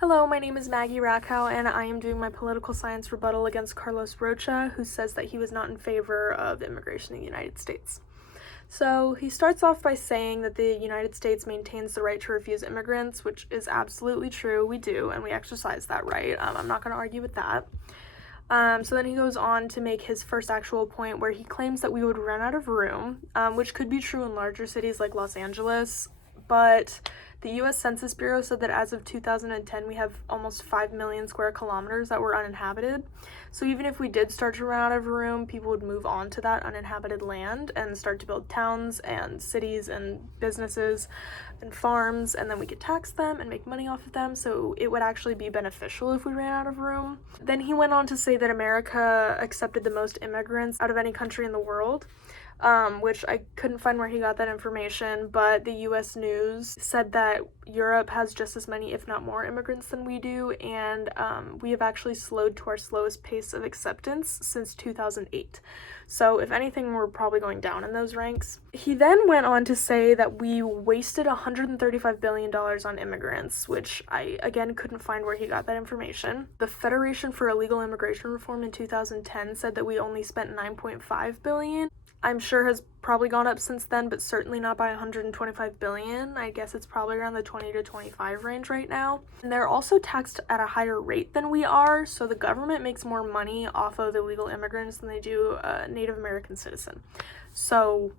Hello, my name is Maggie Rackow, and I am doing my political science rebuttal against Carlos Rocha, who says that he was not in favor of immigration in the United States. So he starts off by saying that the United States maintains the right to refuse immigrants, which is absolutely true. We do, and we exercise that right. I'm not going to argue with that. So then he goes on to make his first actual point where he claims that we would run out of room, which could be true in larger cities like Los Angeles, but the U.S. Census Bureau said that as of 2010, we have almost 5 million square kilometers that were uninhabited. So even if we did start to run out of room, people would move on to that uninhabited land and start to build towns and cities and businesses and farms, and then we could tax them and make money off of them, so it would actually be beneficial if we ran out of room. Then he went on to say that America accepted the most immigrants out of any country in the world. Which I couldn't find where he got that information, but the US News said that Europe has just as many, if not more, immigrants than we do, and we have actually slowed to our slowest pace of acceptance since 2008. So if anything, we're probably going down in those ranks. He then went on to say that we wasted $135 billion on immigrants, which I, again, couldn't find where he got that information. The Federation for Illegal Immigration Reform in 2010 said that we only spent $9.5 billion. I'm sure has probably gone up since then, but certainly not by 125 billion. I guess it's probably around the 20 to 25 range right now. And they're also taxed at a higher rate than we are, so the government makes more money off of illegal immigrants than they do a Native American citizen. So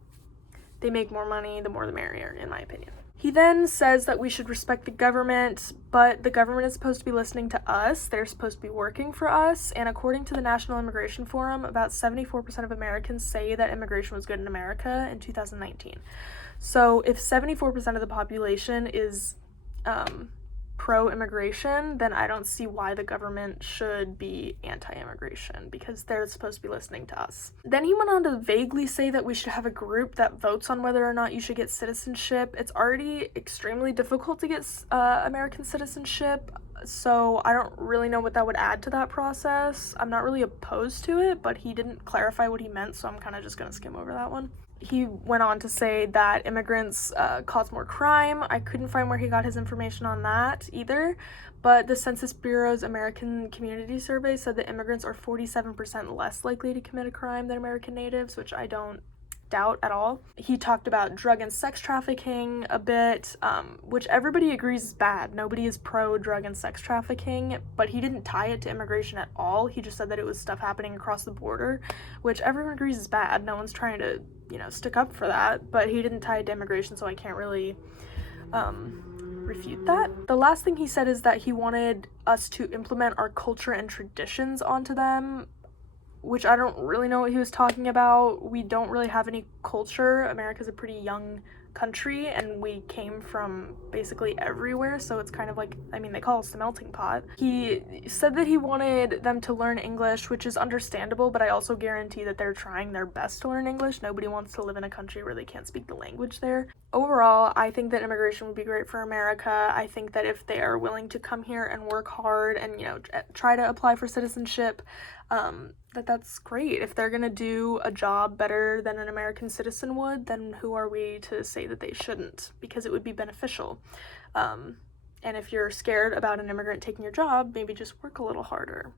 they make more money, the more the merrier, in my opinion. He then says that we should respect the government, but the government is supposed to be listening to us. They're supposed to be working for us. And according to the National Immigration Forum, about 74% of Americans say that immigration was good in America in 2019. So if 74% of the population is pro-immigration, then I don't see why the government should be anti-immigration, because they're supposed to be listening to us. Then he went on to vaguely say that we should have a group that votes on whether or not you should get citizenship. It's already extremely difficult to get American citizenship, so I don't really know what that would add to that process. I'm not really opposed to it, but he didn't clarify what he meant, so I'm kind of just going to skim over that one. He went on to say that immigrants cause more crime. I couldn't find where he got his information on that either, but the Census Bureau's American Community Survey said that immigrants are 47% less likely to commit a crime than American natives, which I don't doubt at all. He talked about drug and sex trafficking a bit, which everybody agrees is bad. Nobody is pro drug and sex trafficking, but he didn't tie it to immigration at all. He just said that it was stuff happening across the border, which everyone agrees is bad. No one's trying to, stick up for that, but he didn't tie it to immigration, so I can't really refute that. The last thing he said is that he wanted us to implement our culture and traditions onto them, which I don't really know what he was talking about. We don't really have any culture. America's a pretty young country, and we came from basically everywhere, so it's kind of like, they call us the melting pot. He said that he wanted them to learn English, which is understandable, but I also guarantee that they're trying their best to learn English. Nobody wants to live in a country where they can't speak the language there. Overall, I think that immigration would be great for America. I think that if they are willing to come here and work hard and, try to apply for citizenship, that's great. If they're gonna do a job better than an American citizen would, then who are we to say that they shouldn't? Because it would be beneficial. And if you're scared about an immigrant taking your job, maybe just work a little harder.